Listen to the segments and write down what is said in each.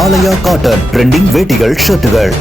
ஆலயா cotton trending வேட்டிகள் ஷர்ட்டுகள்.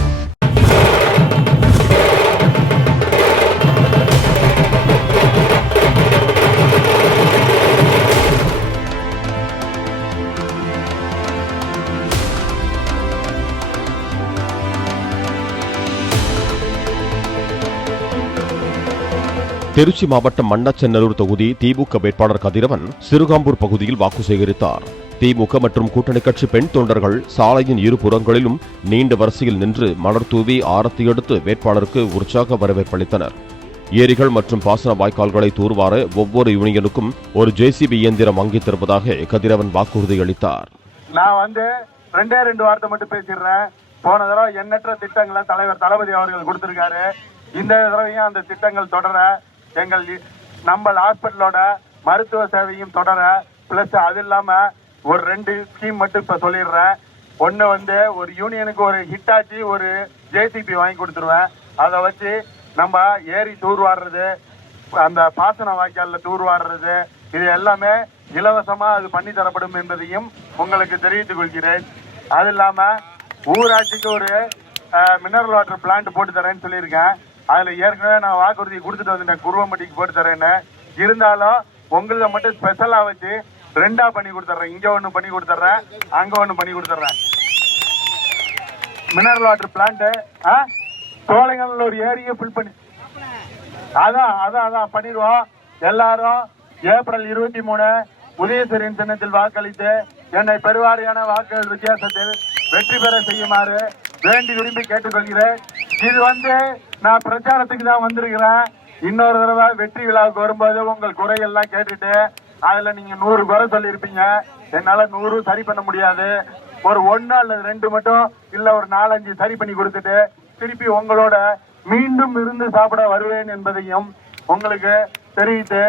Trichy மாவட்டம் மண்ணச்சநல்லூர் தொகுதி திமுக வேட்பாளர் கதிரவன் சிறுகாம்பூர் பகுதியில் வாக்கு சேகரித்தார். திமுக மற்றும் கூட்டணி கட்சி பெண் தொண்டர்கள் சாலையின் இருபுறங்களிலும் நீண்ட வரிசையில் நின்று மலர் தூவி ஆரத்தி எடுத்து வேட்பாளருக்கு உற்சாக வரவேற்பளித்தனர். ஏரிகள் மற்றும் பாசன வாய்க்கால்களை தூர்வார ஒவ்வொரு யூனியனுக்கும் ஒரு ஜேசிபி இயந்திரம் வாங்கி தருவதாக கதிரவன் வாக்குறுதி அளித்தார். நான் ரெண்டு வார்த்தை மட்டும் பேசிடுறேன். போன தடவை எண்ணற்ற திட்டங்களை தலைவர் தளபதி அவர்கள் கொடுத்திருக்காரு. இந்த தடவையும் அந்த திட்டங்கள் தொடர நம்ம ஹாஸ்பிட்டலோட மருத்துவ சேவையும் தொடர, பிளஸ் அது இல்லாம ஒரு 2 ஸ்கீம் மட்டும் இப்ப சொல்லிடுறேன். ஒன்னு ஒரு யூனியனுக்கு ஒரு ஹிட்டாச்சி ஒரு ஜேசிபி வாங்கி கொடுத்துருவேன். அதை வச்சு நம்ம ஏரி தூர்வாடுறது, அந்த பாசன வாய்க்கால்ல தூர்வாடுறது, இது எல்லாமே இலவசமா அது பண்ணி தரப்படும் என்பதையும் உங்களுக்கு தெரிவித்துக் கொள்கிறேன். அது இல்லாம ஊராட்சிக்கு ஒரு மினரல் வாட்டர் பிளான்ட் போட்டு தரேன்னு சொல்லியிருக்கேன். அதுல ஏற்கனவே நான் வாக்குறுதி கொடுத்துட்டு வந்துட்டேன், குருவம்பட்டிக்கு போட்டு தரேன்னு. இருந்தாலும் உங்களை மட்டும் ஸ்பெஷலா வச்சு 2ஆ பண்ணி கொடுத்துறேன். இங்க ஒண்ணு பண்ணி கொடுத்துறேன், அங்க ஒண்ணு பண்ணி கொடுத்துறேன். மினரல் வாட்டர் பிளான்ட் சோழங்கல்ல ஒரு ஏரியை ஃபில் பண்ணி அதான் பண்ணிடுவோம். எல்லாரும் ஏப்ரல் 23 உதயசூரியன் சின்னத்தில் வாக்களித்து என்னை பெருவாரியான வாக்குகள் வித்தியாசத்தில் வெற்றி பெற செய்யுமாறு வேண்டி விரும்பி கேட்டுக்கொள்கிறேன். இது நான் பிரச்சாரத்துக்கு தான் வந்திருக்கிறேன். இன்னொரு தடவை வெற்றி விழாவுக்கு வரும்போது உங்கள் குறையெல்லாம் கேட்டுட்டு அதுல நீங்க 100 குறை சொல்லியிருப்பீங்க. என்னால 100 சரி பண்ண முடியாது. ஒரு 1 அல்லது 2 மட்டும் இல்ல ஒரு 4-5 சரி பண்ணி கொடுத்துட்டு திருப்பி உங்களோட மீண்டும் இருந்து சாப்பிட வருவேன் என்பதையும் உங்களுக்கு தெரிவித்து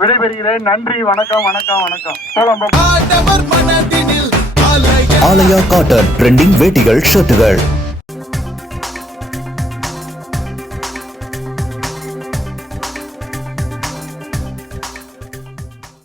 விடைபெறுகிறேன். நன்றி, வணக்கம் வணக்கம் வணக்கம். ஆலயா காட்டன் ட்ரெண்டிங் வேட்டிகள் ஷர்ட்டுகள்.